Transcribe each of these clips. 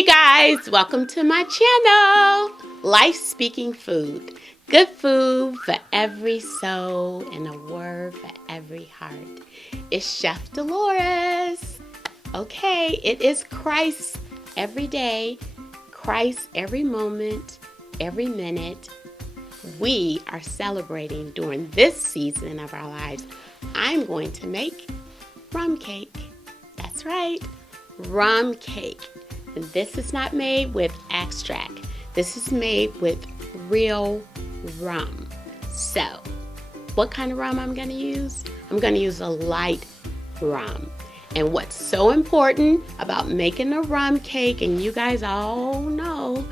you guys, welcome to my channel, Life Speaking Food. Good food for every soul and a word for every heart. It's Chef Dolores. Okay, it is Christ every day, Christ every moment, every minute. We are celebrating during this season of our lives. I'm going to make rum cake. That's right, rum cake. And this is not made with extract. This is made with real rum. So, what kind of rum I'm going to use? I'm going to use a light rum. And what's so important about making a rum cake, and you guys all know,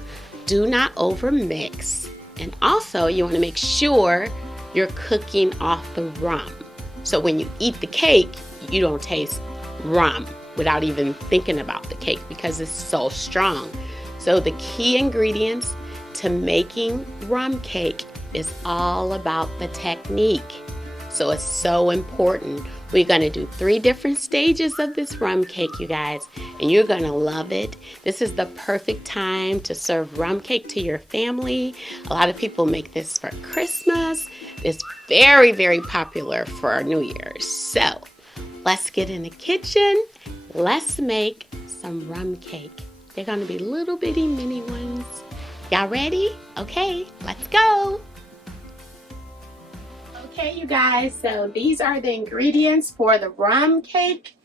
do not overmix. And also, you want to make sure you're cooking off the rum. So when you eat the cake, you don't taste rum without even thinking about the cake because it's so strong. So the key ingredients to making rum cake is all about the technique. So it's so important. We're going to do 3 different stages of this rum cake, you guys, and you're going to love it. This is the perfect time to serve rum cake to your family. A lot of people make this for Christmas. It's very, very popular for our New Year's. So let's get in the kitchen. Let's make some rum cake. They're going to be little bitty mini ones. Y'all ready? Okay, let's go. Okay, you guys, so these are the ingredients for the rum cake.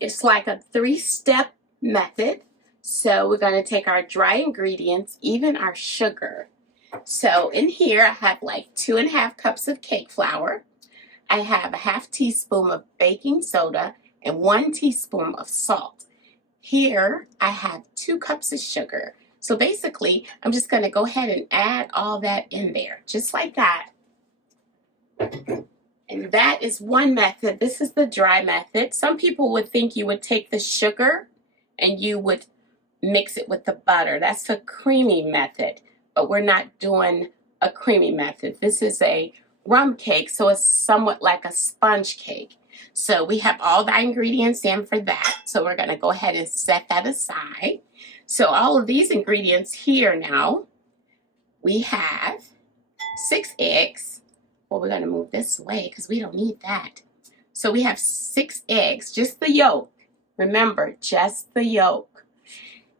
It's like a 3-step method. So we're going to take our dry ingredients, even our sugar. So in here, I have like 2½ cups of cake flour. I have a ½ teaspoon of baking soda and 1 teaspoon of salt. Here, I have 2 cups of sugar. So basically, I'm just going to go ahead and add all that in there, just like that. And that is one method. This is the dry method. Some people would think you would take the sugar and you would mix it with the butter. That's the creamy method, but we're not doing a creamy method. This is a rum cake, so it's somewhat like a sponge cake. So we have all the ingredients in for that. So we're going to go ahead and set that aside. So all of these ingredients here now, we have 6 eggs. Well, we're going to move this way because we don't need that. So we have 6 eggs, just the yolk. Remember, just the yolk.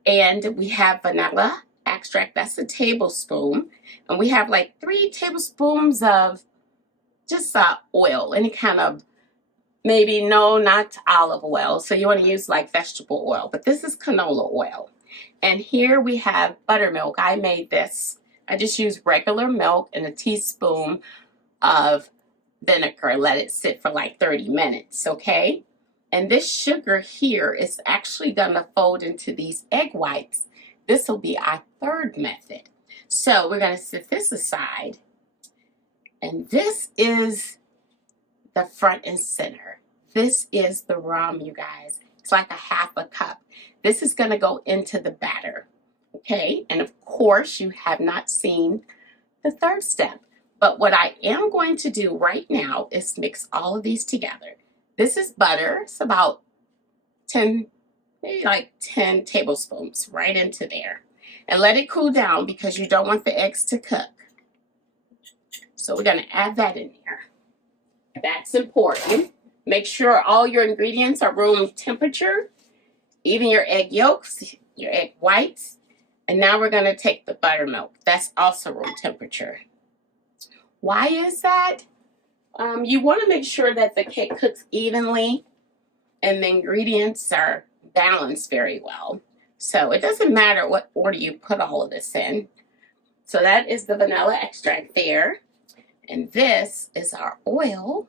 And we have vanilla extract, that's a tablespoon. And we have like 3 tablespoons of just oil, any kind of, maybe, no, not olive oil. So you want to use like vegetable oil, but this is canola oil. And here we have buttermilk. I made this. I just used regular milk and a teaspoon of vinegar. Let it sit for like 30 minutes, okay? And this sugar here is actually going to fold into these egg whites. This will be our 3rd method. So we're going to set this aside. And this is the front and center. This is the rum, you guys. It's like a ½ cup. This is going to go into the batter, okay? And of course, you have not seen the 3rd step. But what I am going to do right now is mix all of these together. This is butter. It's about 10, maybe like 10 tablespoons right into there. And let it cool down because you don't want the eggs to cook. So we're going to add that in there. That's important. Make sure all your ingredients are room temperature, even your egg yolks, your egg whites. And now we're going to take the buttermilk. That's also room temperature. Why is that? You want to make sure that the cake cooks evenly and the ingredients are balanced very well. So it doesn't matter what order you put all of this in. So that is the vanilla extract there. And this is our oil.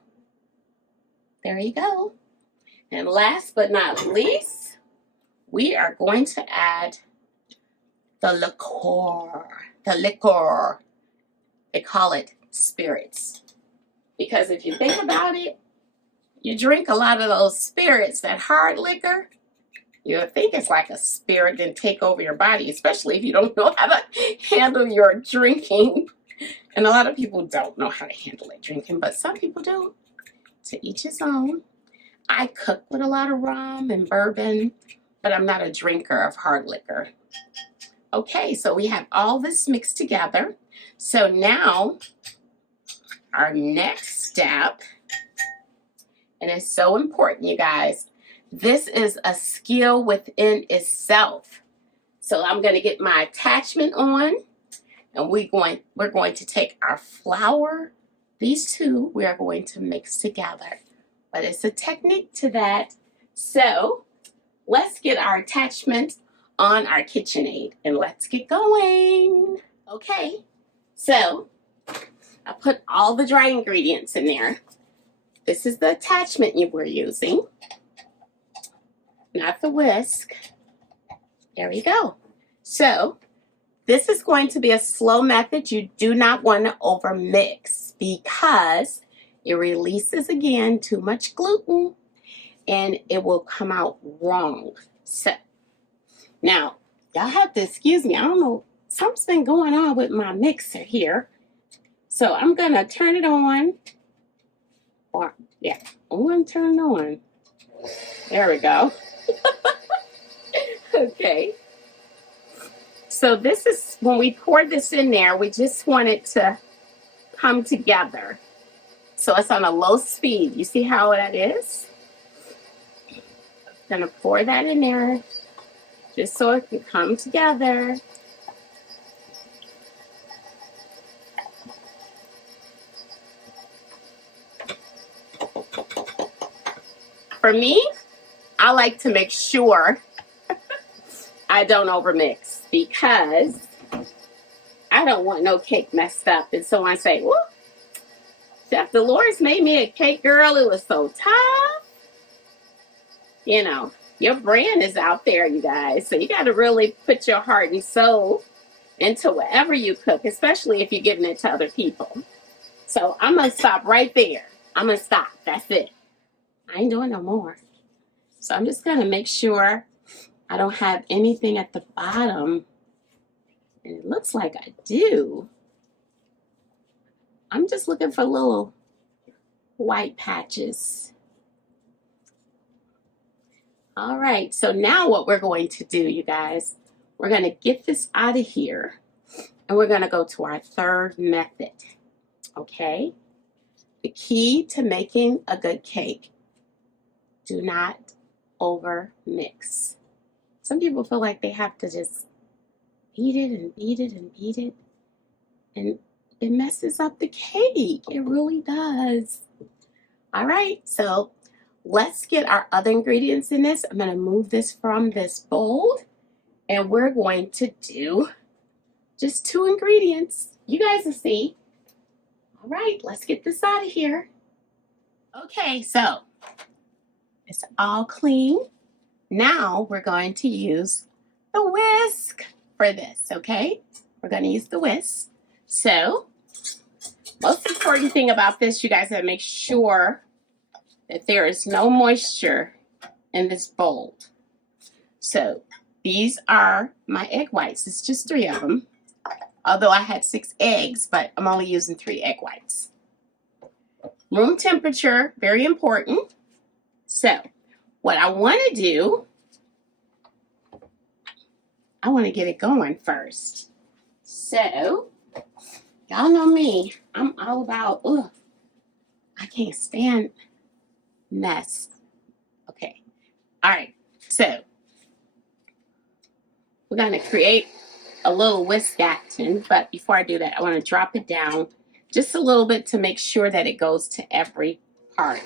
There you go. And last but not least, we are going to add the liqueur. The liqueur. They call it spirits. Because if you think about it, you drink a lot of those spirits, that hard liquor, you'll think it's like a spirit and take over your body, especially if you don't know how to handle your drinking. And a lot of people don't know how to handle their drinking, but some people do. To each his own. I cook with a lot of rum and bourbon, but I'm not a drinker of hard liquor. Okay, so we have all this mixed together. So now our next step, and it's so important, you guys, this is a skill within itself. So I'm going to get my attachment on, and we're going to take our flour. These two we are going to mix together. But it's a technique to that. So let's get our attachment on our KitchenAid and let's get going. Okay, so I put all the dry ingredients in there. This is the attachment you were using, not the whisk. There we go. So this is going to be a slow method. You do not want to over mix because it releases again too much gluten and it will come out wrong. So now y'all have to excuse me. I don't know, something's been going on with my mixer here. So I'm gonna turn it on. Or yeah, I'm gonna turn it on. There we go. Okay. So this is, when we pour this in there, we just want it to come together. So it's on a low speed. You see how that is? I'm gonna pour that in there just so it can come together. For me, I like to make sure I don't overmix because I don't want no cake messed up. And so I say, well, Chef Dolores made me a cake, girl. It was so tough. You know, your brand is out there, you guys. So you got to really put your heart and soul into whatever you cook, especially if you're giving it to other people. So I'm going to stop right there. I'm going to stop. That's it. I ain't doing no more. So I'm just going to make sure I don't have anything at the bottom. And it looks like I do. I'm just looking for little white patches. All right, so now what we're going to do, you guys, we're going to get this out of here and we're going to go to our third method, okay? The key to making a good cake, do not over mix. Some people feel like they have to just beat it and beat it and beat it, and it messes up the cake. It really does. All right, so let's get our other ingredients in this. I'm going to move this from this bowl, and we're going to do just 2 ingredients. You guys will see. All right, let's get this out of here. Okay, so it's all clean. Now we're going to use the whisk for this, okay? We're going to use the whisk. So, most important thing about this, you guys have to make sure that there is no moisture in this bowl. So, these are my egg whites. It's just 3 of them. Although I had 6 eggs, but I'm only using 3 egg whites. Room temperature, very important. So, what I want to do, I want to get it going first. So, y'all know me. I'm all about, I can't stand mess. Okay. All right. So, we're going to create a little whisk action. But before I do that, I want to drop it down just a little bit to make sure that it goes to every part.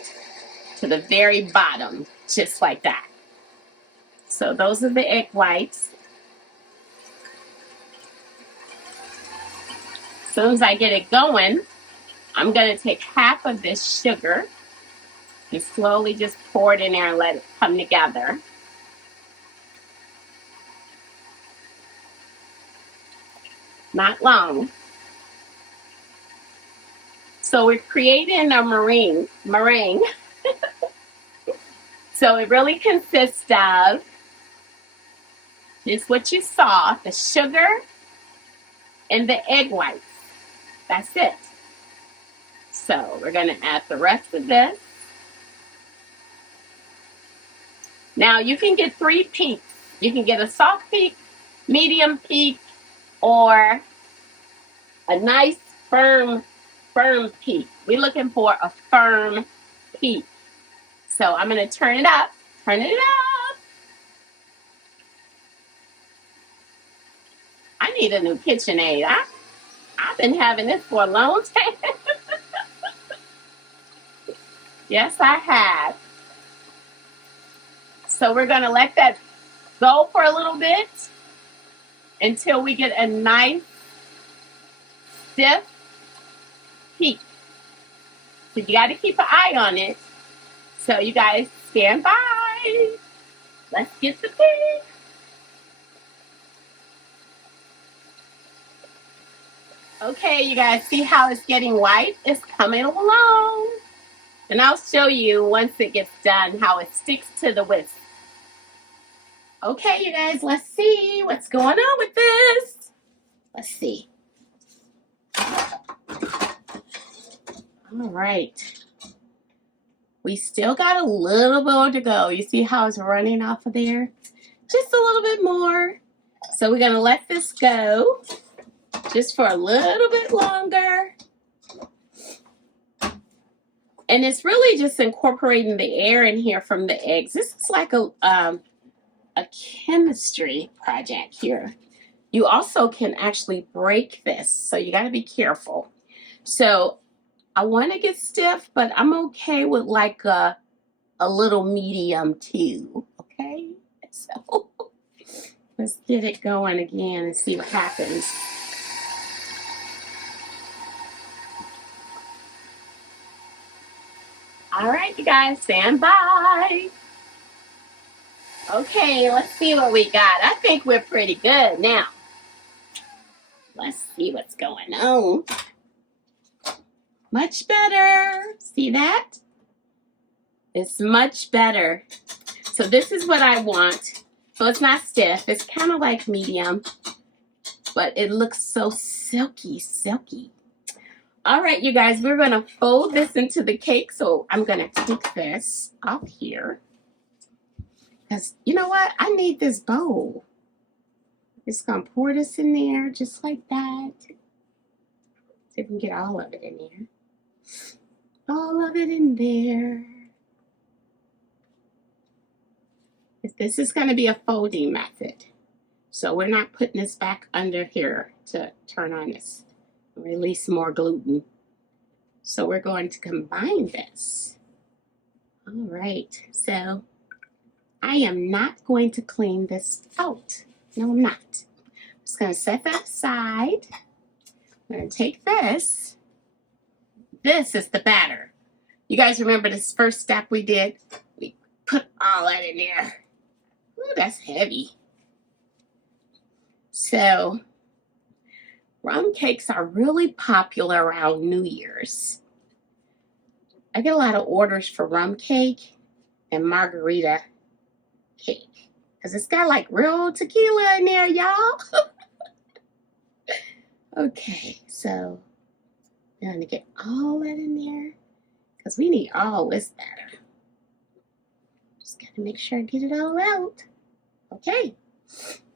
To the very bottom. Just like that. So, those are the egg whites. As soon as I get it going, I'm going to take half of this sugar and slowly just pour it in there and let it come together. Not long. So we're creating a meringue. So it really consists of just what you saw, the sugar and the egg whites. That's it. So we're going to add the rest of this. Now you can get 3 peaks. You can get a soft peak, medium peak or a nice firm peak. We're looking for a firm peak. So I'm going to turn it up. Turn it up. I need a new KitchenAid. I've been having this for a long time. Yes, I have. So we're going to let that go for a little bit until we get a nice stiff peak. So you got to keep an eye on it. So you guys stand by. Let's get the peak. Okay, you guys see how it's getting white? It's coming along. And I'll show you once it gets done how it sticks to the whisk. Okay, you guys, let's see what's going on with this. Let's see. All right. We still got a little more to go. You see how it's running off of there? Just a little bit more. So we're going to let this go just for a little bit longer. And it's really just incorporating the air in here from the eggs. This is like a chemistry project here. You also can actually break this, so you got to be careful. So I want to get stiff, but I'm okay with like a little medium too. Okay, so let's get it going again and see what happens. All right, you guys, stand by. Okay, let's see what we got. I think we're pretty good now. Let's see what's going on. Much better. See that? It's much better. So this is what I want. So it's not stiff. It's kind of like medium, but it looks so silky, silky. All right, you guys, we're going to fold this into the cake. So I'm going to take this off here. Because you know what? I need this bowl. Just going to pour this in there just like that. See if we can get all of it in there. All of it in there. This is going to be a folding method. So we're not putting this back under here to turn on this. Release more gluten. So we're going to combine this. All right. So I am not going to clean this out. No, I'm not. I'm just going to set that aside. I'm going to take this. This is the batter. You guys remember this first step we did? We put all that in there. Ooh, that's heavy. So, rum cakes are really popular around New Year's. I get a lot of orders for rum cake and margarita cake. Because it's got like real tequila in there, y'all. Okay, so I'm going to get all that in there. Because we need all this batter. Just got to make sure I get it all out. Okay,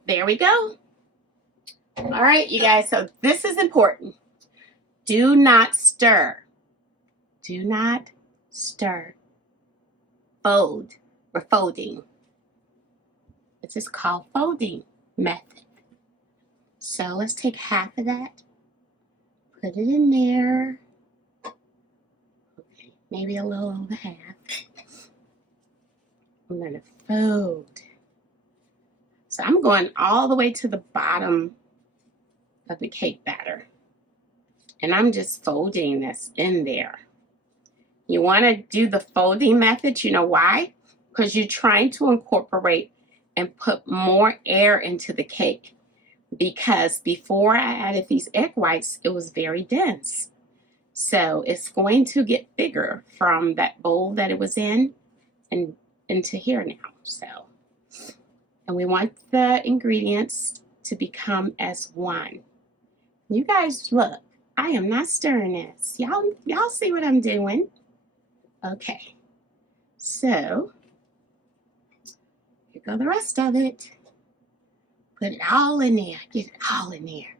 there we go. All right, you guys, so this is important. Do not stir. Do not stir. Fold. We're folding. This is called folding method. So let's take half of that. Put it in there. Okay, maybe a little over half. I'm going to fold. So I'm going all the way to the bottom of the cake batter. And I'm just folding this in there. You want to do the folding method. You know why? Because you're trying to incorporate and put more air into the cake. Because before I added these egg whites, it was very dense. So it's going to get bigger from that bowl that it was in and into here now. So, and we want the ingredients to become as one. You guys look, I am not stirring this. Y'all see what I'm doing? Okay, so here go the rest of it. Put it all in there. Get it all in there.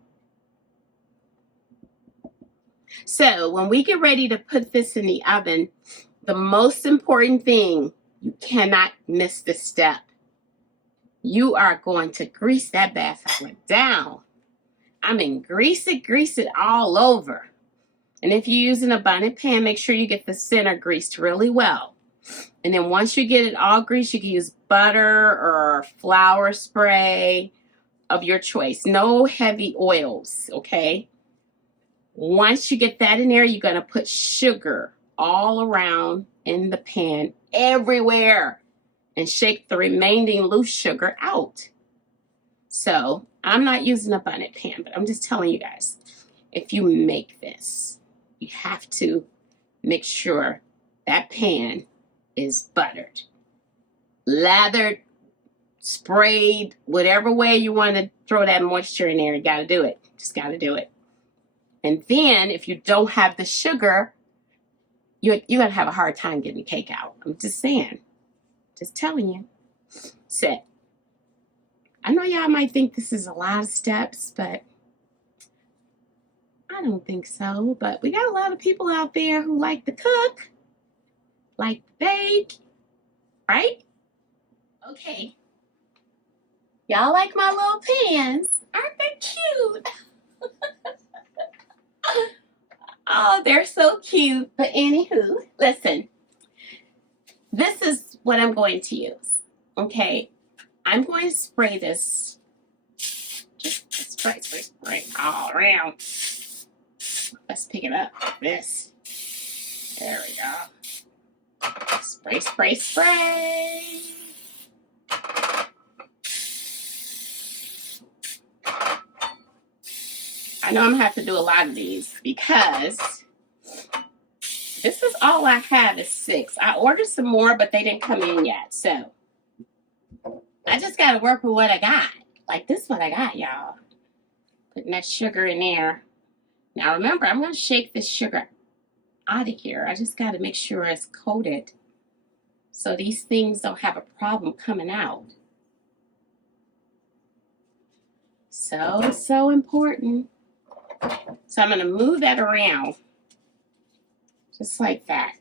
So when we get ready to put this in the oven, the most important thing, you cannot miss this step. You are going to grease that bad boy down. I mean, grease it all over. And if you're using a bunnet pan, make sure you get the center greased really well. And then once you get it all greased, you can use butter or flour spray of your choice. No heavy oils, okay? Once you get that in there, you're going to put sugar all around in the pan, everywhere, and shake the remaining loose sugar out. So I'm not using a bunnet pan, but I'm just telling you guys, if you make this, you have to make sure that pan is buttered, lathered, sprayed, whatever way you want to throw that moisture in there. You got to do it. Just got to do it. And then if you don't have the sugar, you're going to have a hard time getting the cake out. I'm just saying. Just telling you. So, I know y'all might think this is a lot of steps, but I don't think so. But we got a lot of people out there who like to cook, like to bake, right? Okay. Y'all like my little pans? Aren't they cute? Oh, they're so cute. But anywho, listen. This is what I'm going to use. Okay. I'm going to spray this. Just spray all around. Let's pick it up like this. There we go. Spray, spray, spray. I know I'm going to have to do a lot of these because this is all I have is 6. I ordered some more, but they didn't come in yet. So I just got to work with what I got. Like this is what I got, y'all. Putting that sugar in there. Now remember, I'm going to shake this sugar out of here. I just got to make sure it's coated so these things don't have a problem coming out. So important. So I'm going to move that around just like that.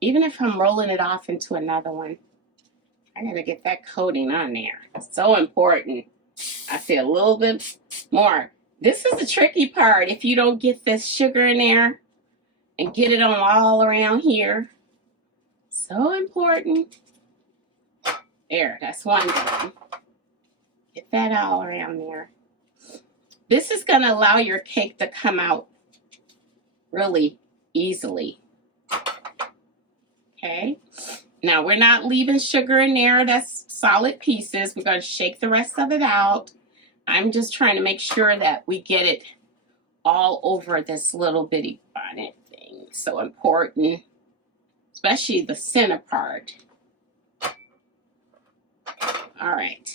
Even if I'm rolling it off into another one, I got to get that coating on there. It's so important. I see a little bit more. This is the tricky part. If you don't get this sugar in there and get it on all around here. So important. There, that's one done. Get that all around there. This is going to allow your cake to come out really easily. Okay. Now, we're not leaving sugar in there. That's solid pieces. We're going to shake the rest of it out. I'm just trying to make sure that we get it all over this little bitty bonnet thing. So important, especially the center part. All right.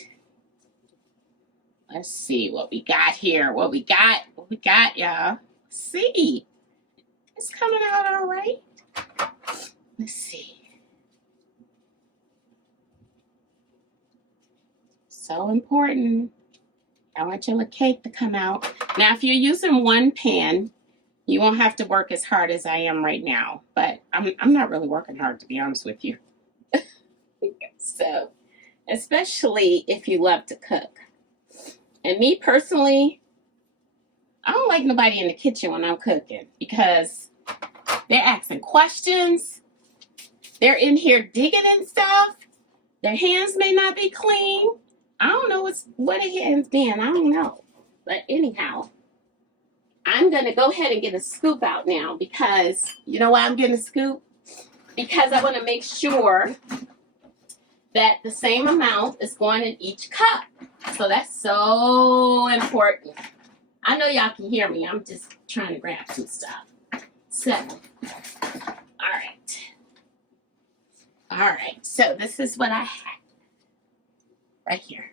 Let's see what we got here. What we got, y'all. See. It's coming out all right. Let's see. So important. I want your little cake to come out. Now, if you're using one pan, you won't have to work as hard as I am right now. But I'm not really working hard, to be honest with you. So, especially if you love to cook. And me personally, I don't like nobody in the kitchen when I'm cooking because they're asking questions. They're in here digging and stuff. Their hands may not be clean. I don't know what a hand's been. I don't know. But anyhow, I'm going to go ahead and get a scoop out now because, you know why I'm getting a scoop? Because I want to make sure that the same amount is going in each cup. So that's so important. I know y'all can hear me. I'm just trying to grab some stuff. So, all right. All right. So this is what I have right here.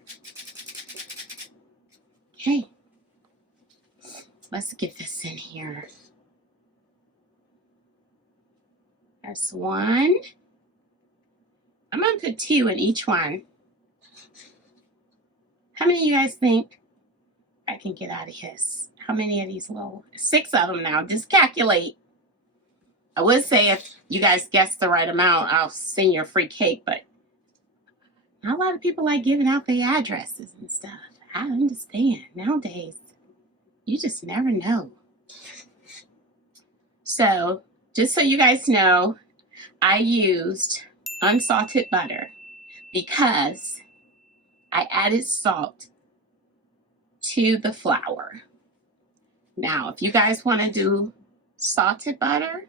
Okay. Let's get this in here. There's one. I'm going to put 2 in each one. How many of you guys think I can get out of his? How many of these little? 6 of them now. Just calculate. I would say if you guys guess the right amount, I'll send you a free cake, but not a lot of people like giving out their addresses and stuff. I understand. Nowadays, you just never know. So, just so you guys know, I used unsalted butter because I added salt to the flour. Now, if you guys want to do salted butter,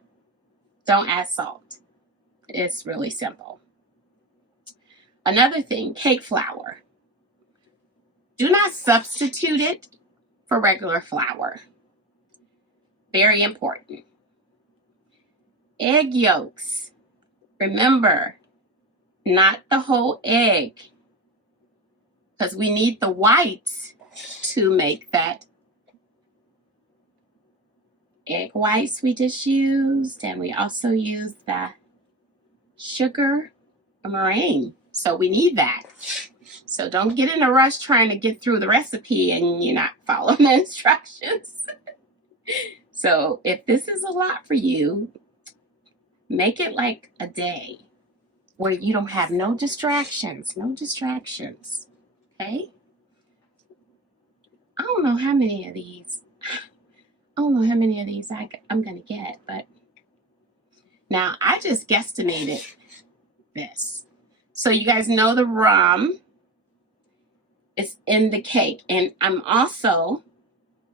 don't add salt. It's really simple. Another thing, cake flour. Do not substitute it for regular flour. Very important. Egg yolks. Remember, not the whole egg, because we need the whites to make that egg whites we just used, and we also used the sugar meringue, so we need that. So don't get in a rush trying to get through the recipe and you're not following the instructions. So if this is a lot for you, make it like a day where you don't have no distractions, okay? I don't know how many of these I'm gonna get, but now I just guesstimated this. So you guys know the rum is in the cake, and I'm also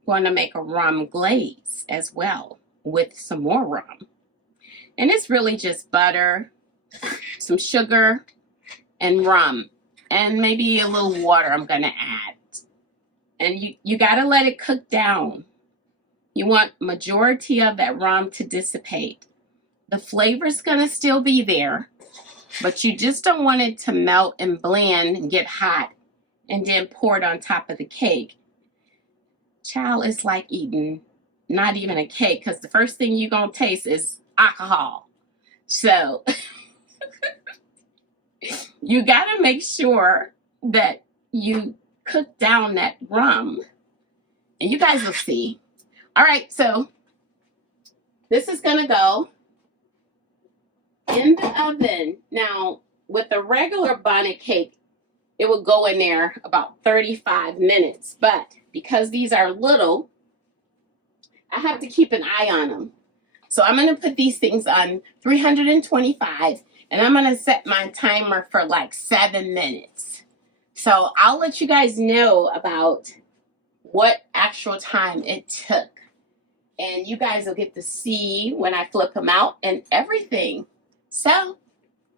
going to make a rum glaze as well with some more rum. And it's really just butter, some sugar, and rum, and maybe a little water I'm gonna add. And you gotta let it cook down. You want majority of that rum to dissipate. The flavor's gonna still be there, but you just don't want it to melt and blend and get hot and then pour it on top of the cake. Child, it's like eating not even a cake, because the first thing you're gonna taste is alcohol. So you gotta make sure that you cook down that rum, and you guys will see. All right, so this is gonna go in the oven. Now, with a regular bonnet cake, it will go in there about 35 minutes, but because these are little, I have to keep an eye on them. So I'm gonna put these things on 325, and I'm gonna set my timer for like 7 minutes. So I'll let you guys know about what actual time it took. And you guys will get to see when I flip them out and everything. So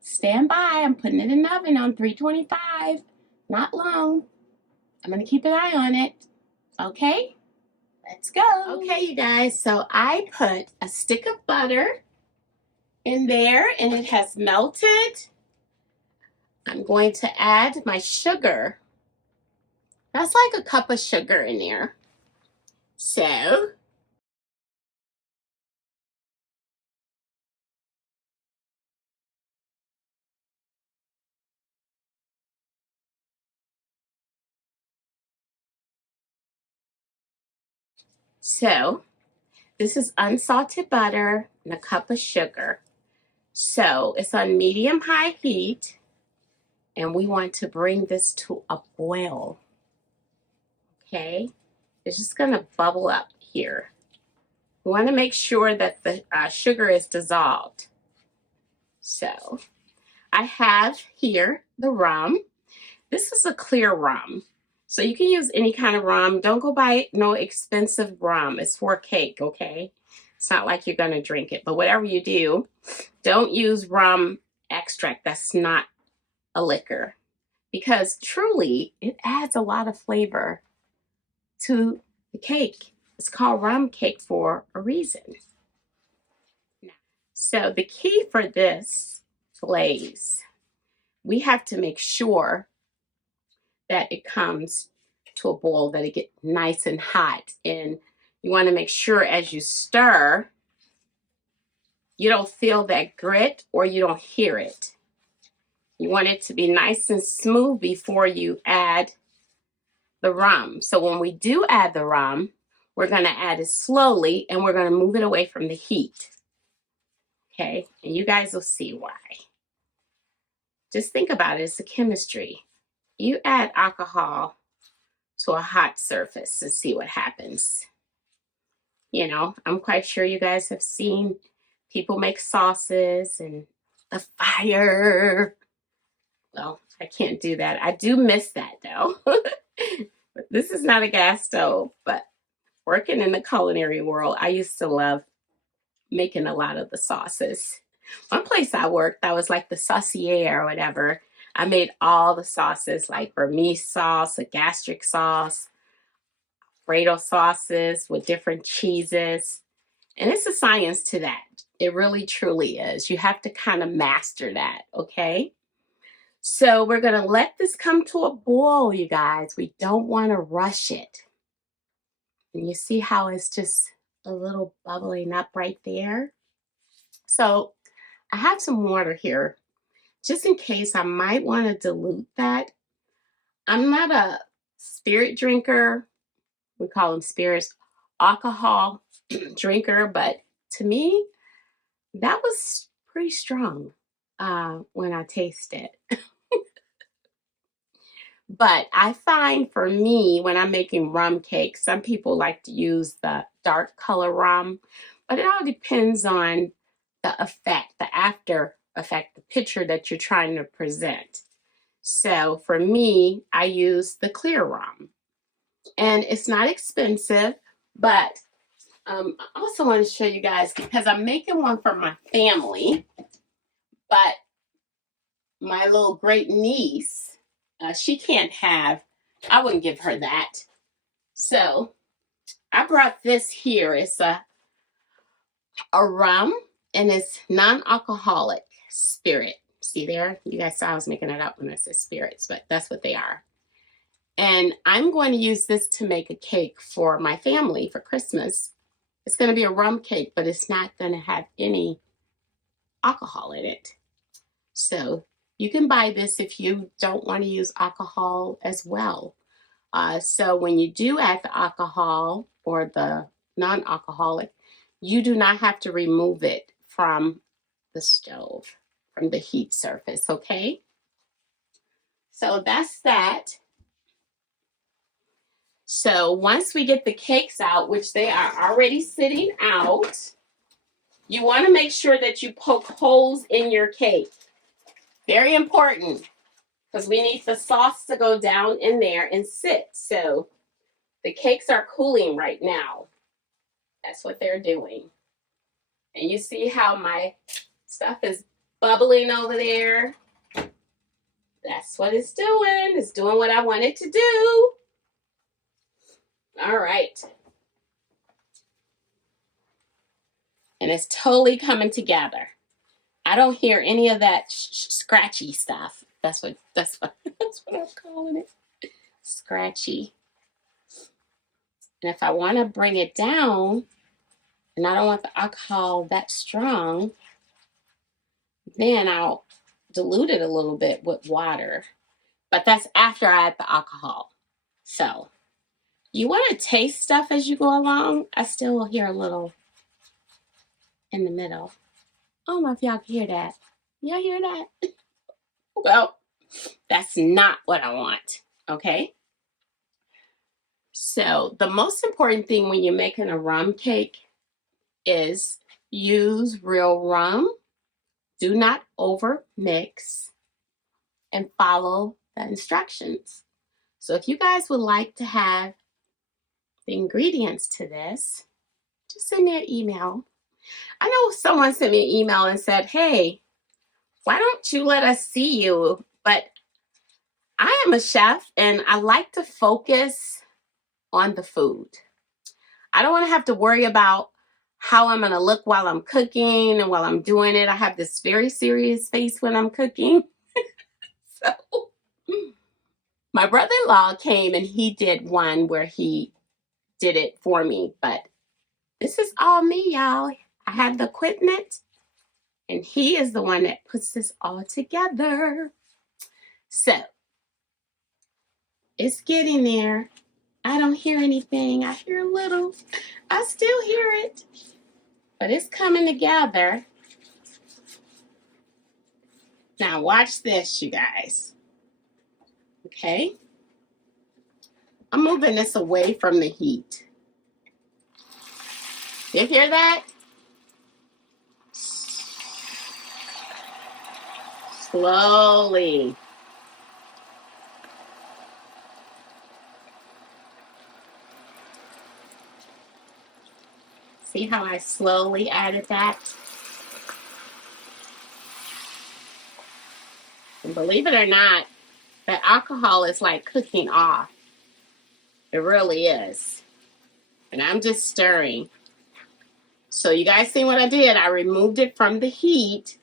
stand by. I'm putting it in the oven on 325. Not long. I'm going to keep an eye on it. Okay? Let's go. Okay, you guys. So I put a stick of butter in there, and it has melted. I'm going to add my sugar. That's like a cup of sugar in there. So this is unsalted butter and a cup of sugar. So it's on medium-high heat, and we want to bring this to a boil. Okay, it's just going to bubble up here. We want to make sure that the sugar is dissolved. So I have here the rum. This is a clear rum, so you can use any kind of rum. Don't go buy no expensive rum. It's for cake, okay? It's not like you're going to drink it, but whatever you do, don't use rum extract. That's not a liquor, because truly it adds a lot of flavor to the cake. It's called rum cake for a reason. So the key for this glaze, we have to make sure that it comes to a boil, that it gets nice and hot. And you want to make sure as you stir, you don't feel that grit or you don't hear it. You want it to be nice and smooth before you add the rum. So when we do add the rum, we're going to add it slowly and we're going to move it away from the heat. Okay, and you guys will see why. Just think about it, it's a chemistry. You add alcohol to a hot surface and see what happens. You know, I'm quite sure you guys have seen people make sauces and the fire. Well, I can't do that. I do miss that though. But this is not a gas stove, but working in the culinary world, I used to love making a lot of the sauces. One place I worked, I was like the saucier or whatever. I made all the sauces like Burmese sauce, a gastric sauce, Alfredo sauces with different cheeses. And it's a science to that. It really truly is. You have to kind of master that, okay? So we're going to let this come to a boil, you guys. We don't want to rush it. And you see how it's just a little bubbling up right there? So I have some water here, just in case I might want to dilute that. I'm not a spirit drinker. We call them spirits, alcohol drinker, but to me, that was pretty strong when I taste it. But I find for me, when I'm making rum cake, some people like to use the dark color rum, but it all depends on the effect, the after effect, the picture that you're trying to present. So for me, I use the clear rum. And it's not expensive, but I also want to show you guys, because I'm making one for my family, but my little great niece, she can't have, I wouldn't give her that. So I brought this here. It's a rum, and it's non-alcoholic spirit. See there? You guys saw I was making it up when I said spirits, but that's what they are. And I'm going to use this to make a cake for my family for Christmas. It's going to be a rum cake, but it's not going to have any alcohol in it. So you can buy this if you don't want to use alcohol as well. So when you do add the alcohol or the non-alcoholic, you do not have to remove it from the stove, from the heat surface, okay? So that's that. So once we get the cakes out, which they are already sitting out, you want to make sure that you poke holes in your cake. Very important, because we need the sauce to go down in there and sit. So the cakes are cooling right now. That's what they're doing. And you see how my stuff is bubbling over there? That's what it's doing. It's doing what I want it to do. All right. And it's totally coming together. I don't hear any of that scratchy stuff. That's what I'm calling it. Scratchy. And if I want to bring it down, and I don't want the alcohol that strong, then I'll dilute it a little bit with water. But that's after I add the alcohol. So you want to taste stuff as you go along. I still will hear a little in the middle. I don't know if y'all can hear that. Y'all hear that? Well, that's not what I want, okay? So the most important thing when you're making a rum cake is use real rum. Do not over mix and follow the instructions. So if you guys would like to have the ingredients to this, just send me an email. I know someone sent me an email and said, hey, why don't you let us see you? But I am a chef and I like to focus on the food. I don't want to have to worry about how I'm going to look while I'm cooking and while I'm doing it. I have this very serious face when I'm cooking. So my brother-in-law came and he did one where he did it for me, but this is all me, y'all. I have the equipment and he is the one that puts this all together. So It's getting there. I don't hear anything. I hear a little. I still hear it. But it's coming together. Now watch this, you guys. Okay? I'm moving this away from the heat. You hear that? Slowly. See how I slowly added that? And believe it or not, the alcohol is like cooking off. It really is. And I'm just stirring. So you guys see what I did? I removed it from the heat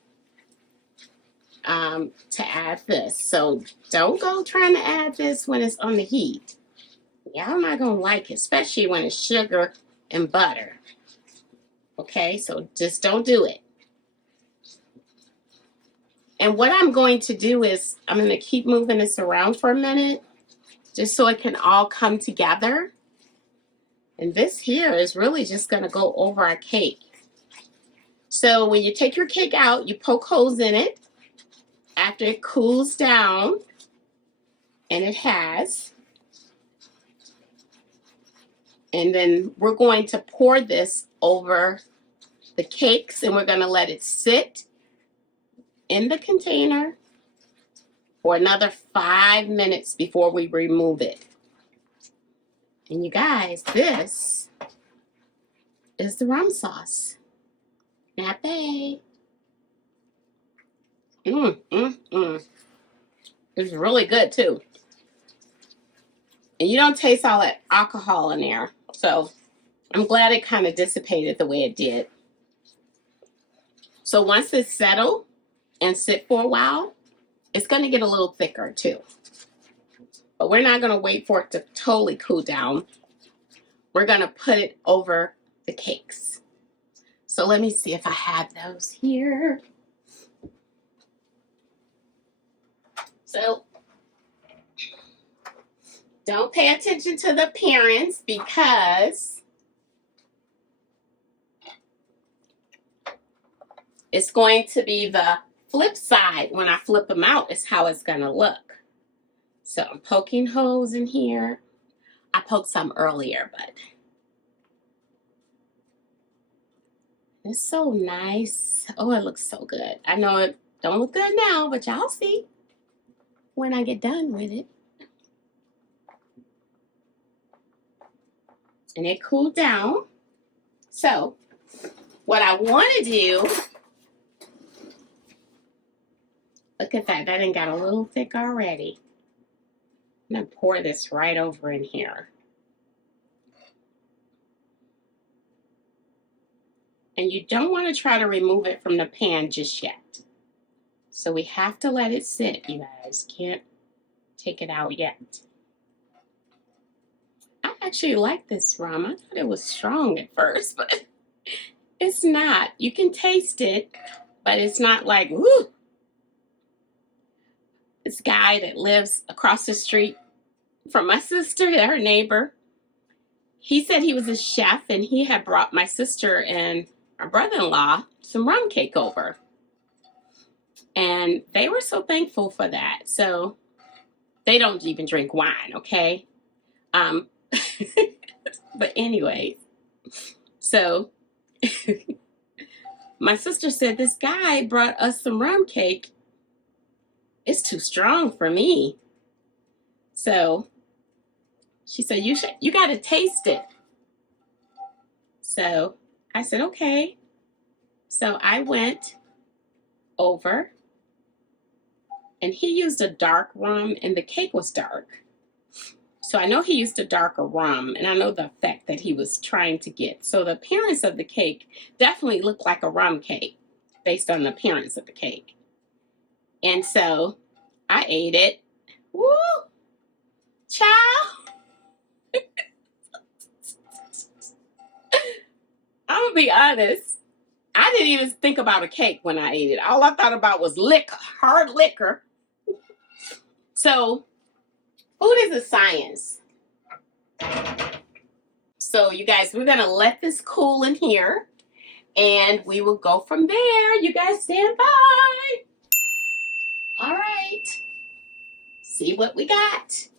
to add this. So don't go trying to add this when it's on the heat. Y'all not going to like it, especially when it's sugar and butter. Okay, so just don't do it. And what I'm going to do is I'm going to keep moving this around for a minute just so it can all come together. And this here is really just going to go over our cake. So when you take your cake out, you poke holes in it after it cools down, and it has. And then we're going to pour this over the cakes, and we're going to let it sit in the container for another 5 minutes before we remove it. And you guys, this is the rum sauce. Nappe. It's really good too. And you don't taste all that alcohol in there. So I'm glad it kind of dissipated the way it did. So once it's settled and sit for a while, it's going to get a little thicker too. But we're not going to wait for it to totally cool down. We're going to put it over the cakes. So let me see if I have those here. So don't pay attention to the appearance because it's going to be the flip side. When I flip them out, is how it's going to look. So I'm poking holes in here. I poked some earlier, but it's so nice. Oh, it looks so good. I know it don't look good now, but y'all see when I get done with it. And it cooled down. So what I want to do, look at that. That done got a little thick already. I'm going to pour this right over in here. And you don't want to try to remove it from the pan just yet. So we have to let it sit, you guys. Can't take it out yet. I actually like this rum. I thought it was strong at first, but it's not. You can taste it, but it's not like, woo. This guy that lives across the street from my sister, her neighbor, he said he was a chef, and he had brought my sister and our brother-in-law some rum cake over. And they were so thankful for that. So they don't even drink wine, okay? But anyway, so my sister said, this guy brought us some rum cake. It's too strong for me. So she said, you got to taste it. So I said, okay. So I went over, and he used a dark rum, and the cake was dark. So I know he used a darker rum, and I know the effect that he was trying to get. So the appearance of the cake definitely looked like a rum cake based on the appearance of the cake. And so I ate it. Woo! Child! I'm going to be honest. I didn't even think about a cake when I ate it. All I thought about was liquor, hard liquor. So Food is a science. So you guys, we're gonna let this cool in here and we will go from there. You guys stand by. All right. See what we got.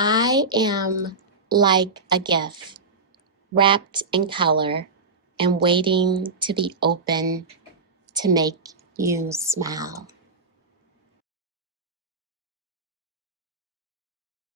I am like a gift, wrapped in color and waiting to be open to make you smile.